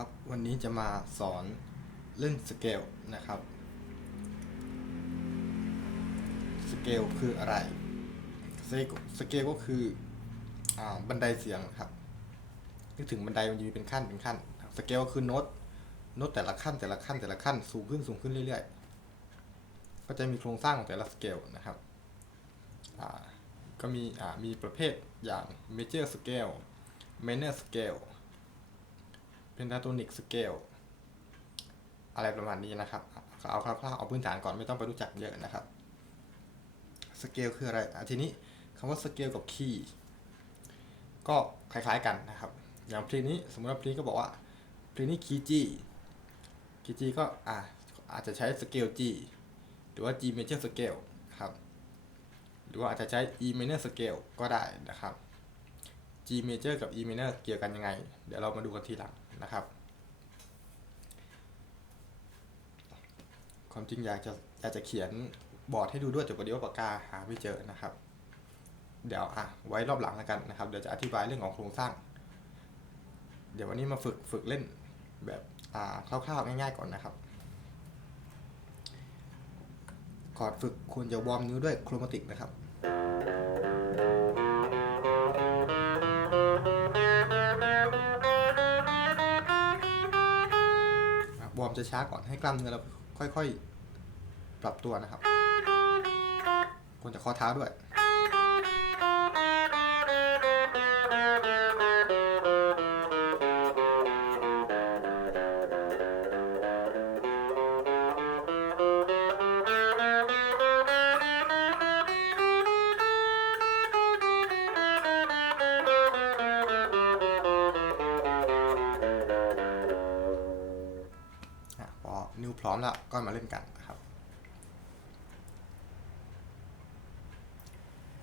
ครับวันนี้จะมาสอนเรื่องสเกลนะครับ สเกลคืออะไร สเกลก็คืออบันไดเสียงครับนึกถึงบันไดมันจะมีเป็นขั้นเป็นขั้น สเกลก็คือโน้ตโน้ตแต่ละขั้นแต่ละขั้นแต่ละขั้นสูงขึ้นสูงขึ้นเรื่อยๆ ก็จะมีโครงสร้างของแต่ละสเกลนะครับก็มีมีประเภทอย่าง major scale minor scale pentatonic scale อะไรประมาณนี้นะครับ เอาคร่าวๆเอาพื้นฐานก่อนไม่ต้องไปรู้จักเยอะนะครับสเกลคืออะไรอทีนี้คำว่าสเกลกับคีย์ก็คล้ายๆกันนะครับ อย่างเพลงนี้สมมติว่าเพลงก็บอกว่าเพลงนี้คีย์ G คีย์ G ก็อะอาจจะใช้สเกล G หรือว่า G major scale ครับ หรือว่าอาจจะใช้ E minor scale ก็ได้นะครับ G major กับ E minor เกี่ยวกันยังไง เดี๋ยวเรามาดูกันทีหลัง นะครับ ความจริงอยากจะอยากจะเขียนบอร์ดให้ดูด้วยแต่พอดีว่าปากกาหาไม่เจอนะครับ เดี๋ยวอะไว้รอบหลังแล้วกันนะครับ เดี๋ยวจะอธิบายเรื่องของโครงสร้าง เดี๋ยววันนี้มาฝึกฝึกเล่นแบบอ่าคร่าวๆง่ายๆก่อนนะครับก่อนฝึกควรจะวอร์มนิ้วด้วยโครมาติกนะครับ จะช้าก่อนให้กล้ามเนื้อเราค่อยๆ ปรับตัวนะครับควรจะข้อเท้าด้วย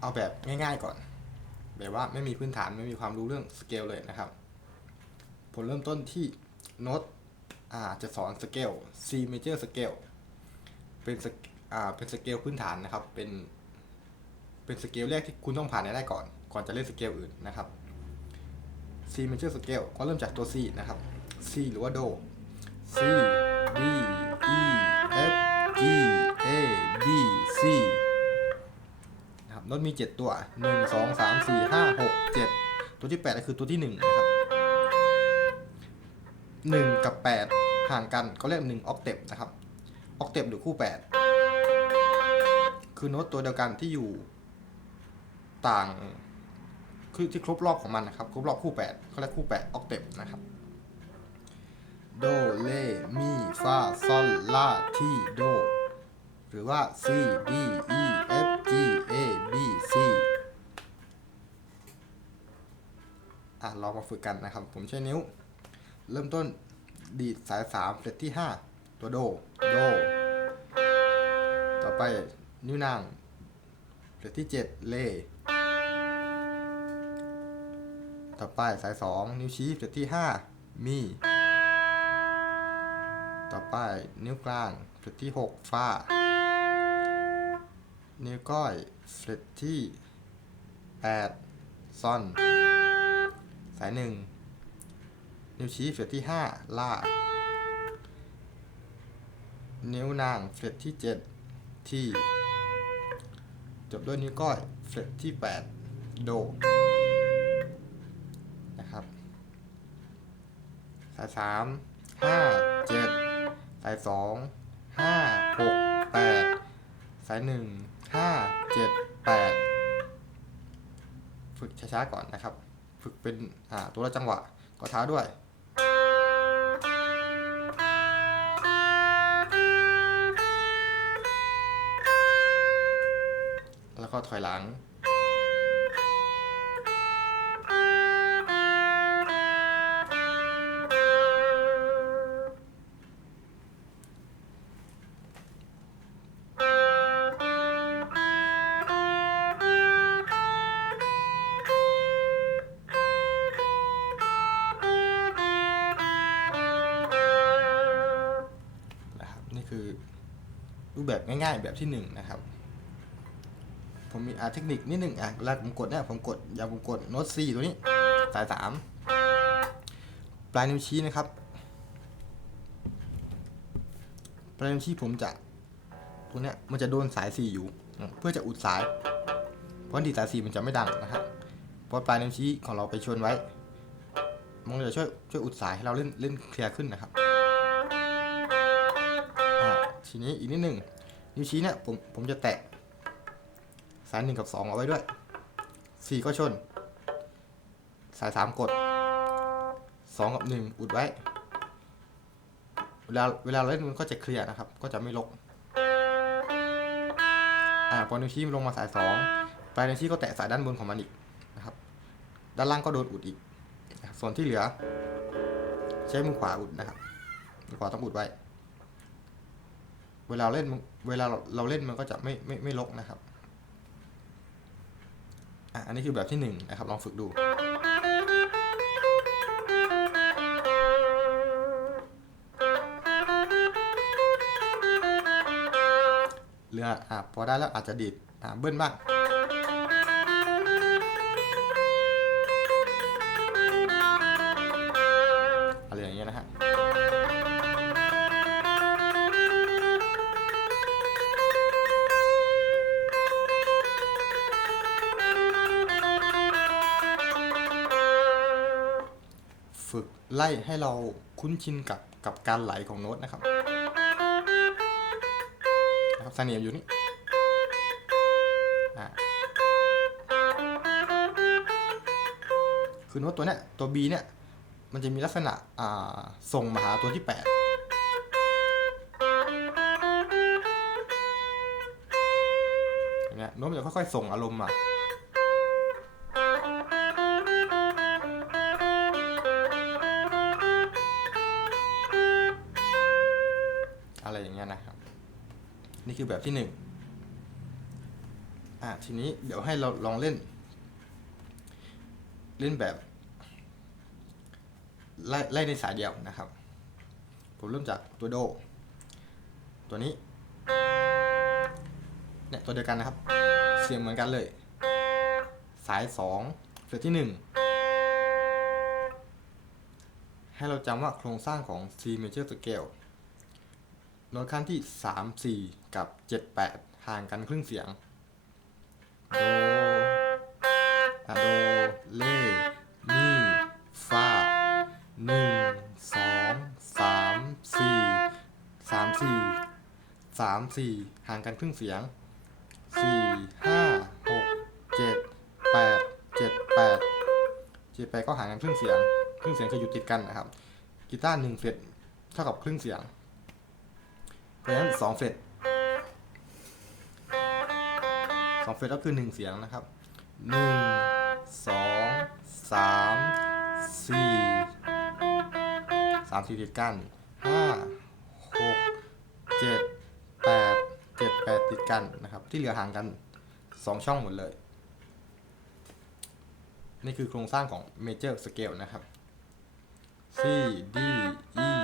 เอาแบบง่าย ๆก่อน แบบว่าไม่มีพื้นฐานไม่มีความรู้เรื่องสเกลเลยนะครับ ผมเริ่มต้นที่โน้ตจะสอนสเกล C major scale เป็นเป็นสเกลพื้นฐานนะครับ เป็น เป็นสเกลแรกที่คุณต้องผ่านได้ก่อน ก่อนจะเล่นสเกลอื่นนะครับ C major scale ก็เริ่มจากตัว C นะครับ C หรือว่าโด C D รับโน้ตมี 7 ตัว 1 2 3 4 5 6 7 ตัวที่8ก็คือตัวที่ 1 นะครับ1 กับ 8 ห่างกันเขาเรียก1ออกเทปนะครับออกเทปหรือคู่ 8 คือโน้ตตัวเดียวกันที่อยู่ต่างคือที่ครบรอบของมันนะครับ ครบรอบคู่8เขาเรียกคู่8ออกเทปนะครับโดเลมีฟาซอลลาทีโด หรือว่า C D E ลองมาฝึกกันนะครับ ผมใช้นิ้ว เริ่มต้นดีดสาย3เฟรตที่5ตัวโด โด ต่อไปนิ้วนางเฟรตที่7เล ต่อไปสาย2นิ้วชี้เฟรตที่5มี ต่อไปนิ้วกลางเฟรตที่6ฟานิ้วก้อยเฟรตที่8ซอน สาย1นิ้วชี้เฟรตที่5ลานิ้วนางเฟรตที่7ที่ จบด้วยนิ้วก้อยเฟรตที่8โดนะครับ สายสามห้าเจ็ดสายสองห้าหกแปดสายหนึ่งห้าเจ็ดแปดฝึกช้าๆก่อนนะครับ ฝึกเป็นอ่าตัวละจังหวะกอเท้าด้วย แล้วก็ถอยหลัง ง่ายๆแบบที่หนึ่งนะครับ ผมมีอาเทคนิคนิดหนึ่งอะเวลาผมกดเนี่ยผมกดอย่าผมกดโน้ต C ตัวนี้สายสามปลายนิ้วชี้นะครับประเด็นที่ผมจะตัวเนี้ยมันจะโดนสายสี่อยู่ เพื่อจะอุดสาย เพราะดีสายสี่มันจะไม่ดังนะครับเพราะปลายนิ้วชี้ของเราไปชนไว้ มันจะช่วยช่วยอุดสายให้เราเล่นเล่นเคลียร์ขึ้นนะครับทีนี้อีกนิดหนึ่ง นิ้วชี้เนี่ยผมผมจะแตะสายหนึ่งกับสองเอาไว้ด้วยสี่ก็ชน สายสามกดสองกับหนึ่งอุดไว้ เวลาเวลาเล่นมันก็จะเคลียร์นะครับ ก็จะไม่ลกอ่าพอนิ้วชี้ลงมาสายสองปลายนิ้วชี้ก็แตะสายด้านบนของมันอีกนะครับ ด้านล่างก็โดนอุดอีก ส่วนที่เหลือ ใช้มือขวาอุดนะครับมือขวาต้องอุดไว้ เวลาเล่นเวลาเราเล่นมันก็จะไม่ไม่ไม่ลกนะครับอะอันนี้คือแบบที่หนึ่งนะครับลองฝึกดูเรืออะพอได้แล้วอาจจะดีดอะเบิ้ลบ้าง ล่ให้เราคุ้นชินกับกับการไหลของโน้ตนะครับนะครับเสนียมอยู่นี่คือโน้ตตัวเนี้ยตัว B เนี่ยมันจะมีลักษณะส่งมาหาตัวที่8อย่างเงี้ยโน้ตมันจะค่อยๆ ส่งอารมณ์มา อะไรอย่างเงี้ยนะครับ นี่คือแบบที่หนึ่งอะทีนี้เดี๋ยวให้เราลองเล่น เล่นแบบไล่ไล่ในสายเดียวนะครับ ผมเริ่มจากตัวโด ตัวนี้เนี่ยตัวเดียวกันนะครับ เสียงเหมือนกันเลย สายสองเฟสที่หนึ่งให้เราจำว่าโครงสร้างของ C major scale โน้ตขั้นที่ 3 4 กับ 7 8 ห่างกันครึ่งเสียง โดอะโด เล มี ฟาหนึ่งสองสามสี่สามสี่สามสี่ห่างกันครึ่งเสียงสี่ห้าหกเจ็ดแปดเจ็ดแปดเจ็ดแปดก็ห่างกันครึ่งเสียง ครึ่งเสียงจะอยู่ติดกันนะครับ กีตาร์หนึ่งเฟรตเท่ากับครึ่งเสียง ราะฉะนั้นสองเฟรตสองเฟรตก็คือหนึ่งเสียงนะครับหนึ่งสองสามสี่สามสี่ติดกันห้าหกเจ็ดแปดเจ็ดแปดติดกันนะครับ ที่เหลือห่างกันสองช่องหมดเลย นี่คือโครงสร้างของ Major Scale นะครับ C D E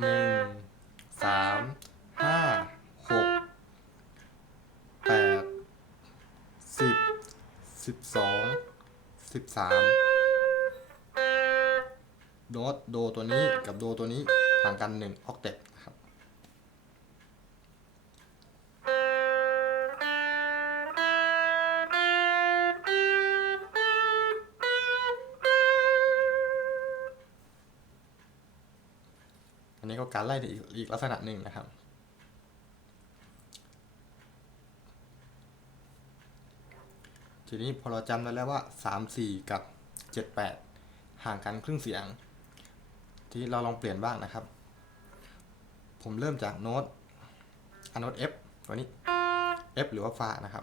หนึ่งสามห้าหกแปดสิบสิบสองสิบสามโน้ตโดตัวนี้กับโดตัวนี้ห่างกันหนึ่งออกเตปันนี้ก็การไล่ในอีกอีกลักษณะหนึ่งนะครับ ทีนี้พอเราจำได้แล้วว่า 3 4 กับ 7 8 ห่างกันครึ่งเสียง ทีนี้เราลองเปลี่ยนบ้างนะครับ ผมเริ่มจากโน้ตอโน้ต F ตัวนี้ F หรือว่าฟานะครับ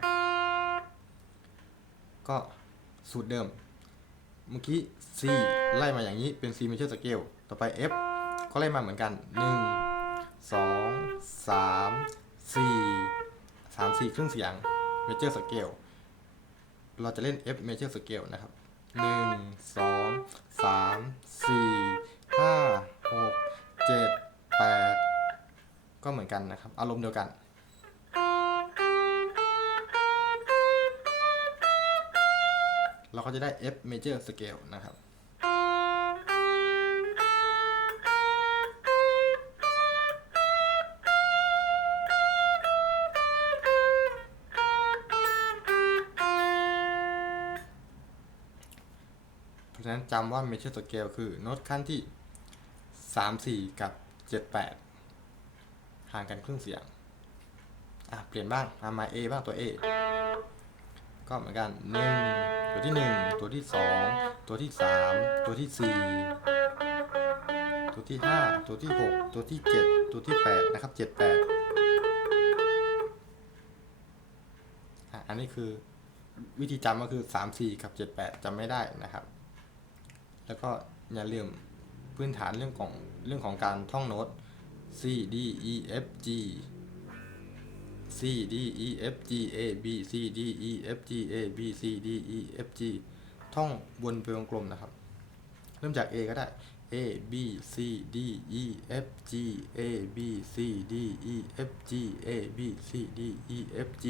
ก็สูตรเดิม เมื่อกี้ C ไล่มาอย่างนี้เป็น C major scale ต่อไป F เขาไล่มาเหมือนกันหนึ่งสองสามสี่สามสี่ครึ่งเสียง major scale เราจะเล่น F major scale นะครับหนึ่งสองสามสี่ห้าหกเจ็ดแปดก็เหมือนกันนะครับ อารมณ์เดียวกันเราก็จะได้ F major scale นะครับะฉะนั้นจำว่า major scale คือโน้ตขั้นที่ 3 4 กับ 7 8 ห่างกันครึ่งเสียง อะ เปลี่ยนบ้างมามา A บ้างตัว A ก็เหมือนกัน 1 ตัวที่ 1 ตัวที่ 2 ตัวที่ 3 ตัวที่ 4 ตัวที่ 5 ตัวที่ 6 ตัวที่ 7 ตัวที่ 8 นะครับ 7 8 อันนี้คือวิธีจำก็คือ 3 4 กับ 7 8จำไม่ได้นะครับ แล้วก็อย่าลืมพื้นฐานเรื่องของเรื่องของการท่องโน้ต C D E F G C D E F G A B C D E F G A B C D E F G ท่องวนเป็นวงกลมนะครับ เริ่มจาก A ก็ได้ A B C D E F G A B C D E F G A B C D E F G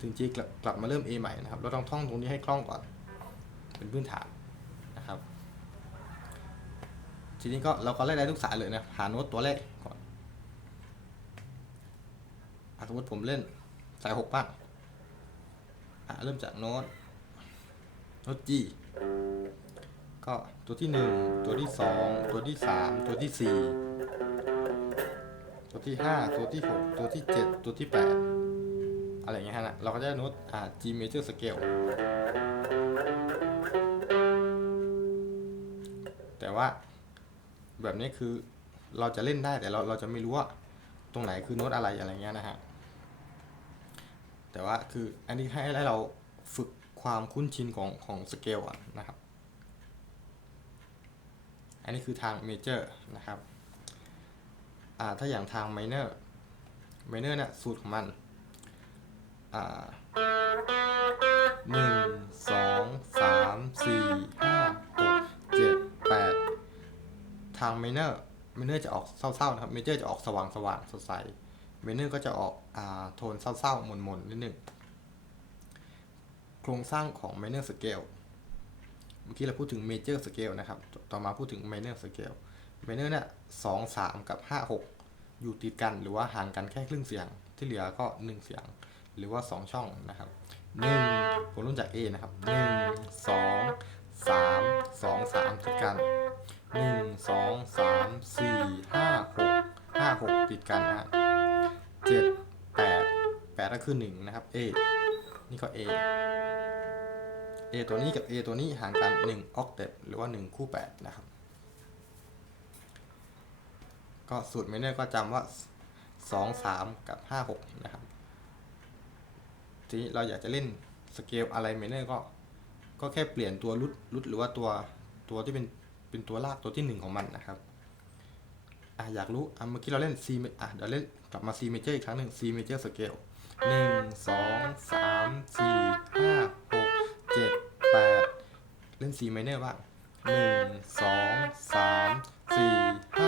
ถึง G กลับกลับมาเริ่ม A ใหม่นะครับ เราต้องท่องตรงนี้ให้คล่องก่อน เป็นพื้นฐานนะครับ ที นี้ก็เราก็ไล่ได้ทุกสายเลยนะ หาโน้ตตัวแรกก่อนสมมติผมเล่นสายหกบ้างอะเริ่มจากโน้ตโน้ต G ก็ตัวที่หนึ่งตัวที่สองตัวที่สามตัวที่สี่ตัวที่ห้าตัวที่หกตัวที่เจ็ดตัวที่แปดอะไรเงี้ยฮะเราก็จะได้โน้ตอ่า G major scale แต่ว่า แบบนี้คือเราจะเล่นได้แต่เราเราจะไม่รู้ว่าตรงไหนคือโน้ตอะไรอะไรเงี้ยนะฮะแต่ว่าคืออันนี้ให้ให้เราฝึกความคุ้นชินของของสเกลอะนะครับ อันนี้คือทางเมเจอร์นะครับอ่าถ้าอย่างทางไมเนอร์ไมเนอร์เนี่ยสูตรของมันอ่าหนึ่งสองสามสี่ห้า ทางเมเนอร์เมเนอร์จะออกเศร้าๆนะครับเมเจอร์จะออกสว่างสว่างๆสดใสเมเนอร์ก็จะออกอ่าโทนเศร้าๆหม่นๆนิดหนึ่งโครงสร้างของ minor scale เมื่อกี้เราพูดถึง major scale นะครับ ต่อมาพูดถึง minor scale minor เนี่ยสองสามกับห้าหกอยู่ติดกันหรือว่าห่างกันแค่ครึ่งเสียง ที่เหลือก็หนึ่งเสียง หรือว่าสองช่องนะครับหนึ่งผมรุ่นจาก A นะครับหนึ่งสองสามสองสามติดกัน หนึ่งสองสามสี่ห้าหกห้าหกติดกันนะฮะเจ็ดแปดแปดก็คือหนึ่งนะครับ A นี่ก็ A A ตัวนี้กับ A ตัวนี้ห่างกันหนึ่งออกเตปหรือว่าหนึ่งคู่แปดนะครับ ก็สูตรเมเนอร์ก็จำว่าสองสามกับห้าหกนะครับ ทีนี้เราอยากจะเล่นสเกลอะไรเมเนอร์ก็ก็แค่เปลี่ยนตัวรุดรุดหรือว่าตัวตัวที่เป็น เป็นตัวลากตัวที่หนึ่งของมันนะครับอะอยากรู้อะเมื่อกี้เราเล่น C อะเดี๋ยวเล่นกลับมา C major อีกครั้งหนึ่ง C major scale หนึ่งสองสามสี่ห้าหกเจ็ดแปดเล่น C minor บ้างหนึ่งสองสามสี่ห้า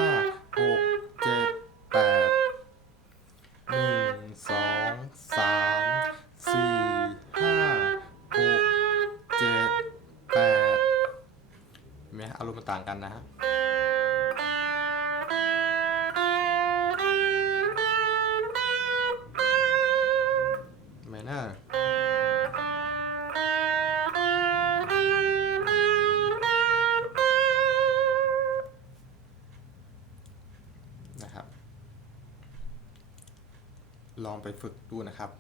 ลองไปฝึกดูนะครับ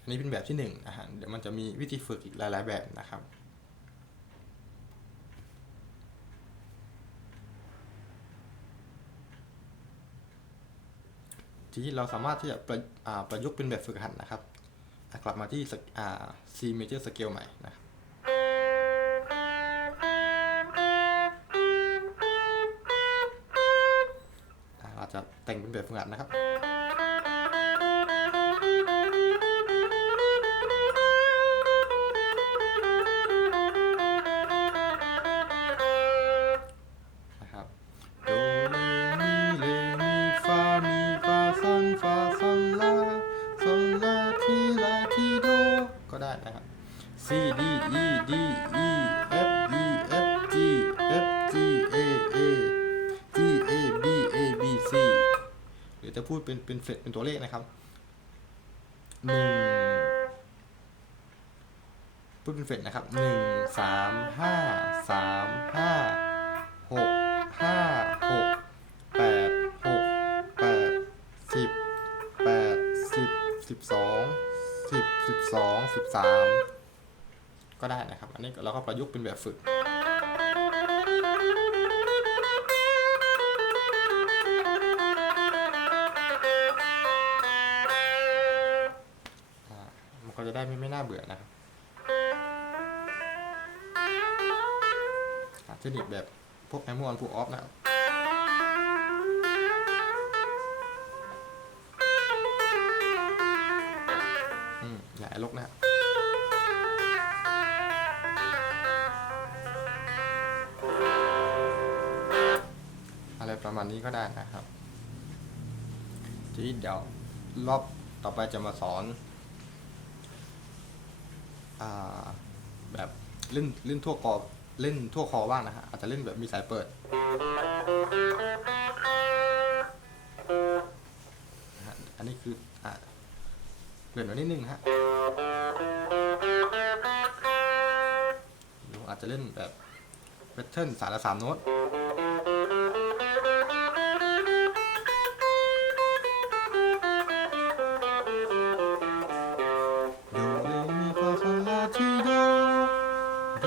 อันนี้เป็นแบบที่หนึ่งนะฮะเดี๋ยวมันจะมีวิธีฝึกอีกหลาย ๆ แบบนะครับทีนี้เราสามารถที่จะประประยุกต์เป็นแบบฝึกหัดนะครับ กลับมาที่ C major scale ใหม่นะครับเราจะแต่งเป็นแบบฝึกหัดนนะครับ พูดเป็นเป็นเฟรเป็นตัวเลขนะครับหนึ่งพูดเป็นเฟรนะครับหนึ่งสามห้าสามห้าหกห้าหกแปดหกแปดสิบแปดสิบสิบสองสิบสิบสองสิบสามก็ได้นะครับ อันนี้เราก็ประยุกต์เป็นแบบฝึก มันก็จะได้ไม่ไม่น่าเบื่อนะครับเทคนิคแบบพวกแอมมอนพวกออฟนะครับอืมอย่าให้ลกนะครับอะไรประมาณนี้ก็ได้นะครับทีนี้เดี๋ยวรอบต่อไปจะมาสอน แบบเล่นเล่นทั่วคอเล่นทั่วคอบ้างนะฮะอาจจะเล่นแบบมีสายเปิดฮะอันนี้คืออะเปลี่ยนไว้นิดนึงฮะหรืออาจจะเล่นแบบแพทเทิร์นสายละสามโน้ต น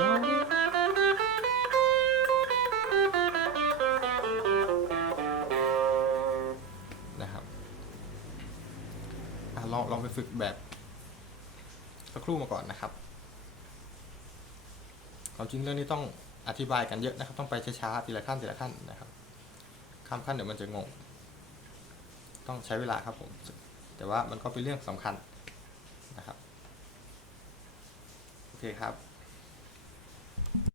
ะครับอะลองลองไปฝึกแบบสักครู่มาก่อนนะครับความจริงเรื่องนี้ต้องอธิบายกันเยอะนะครับ ต้องไปช้าๆทีละขั้นทีละขั้นนะครับข้ามขั้นเดี๋ยวมันจะงง ต้องใช้เวลาครับผม แต่ว่ามันก็เป็นเรื่องสำคัญนะครับ โอเคครับ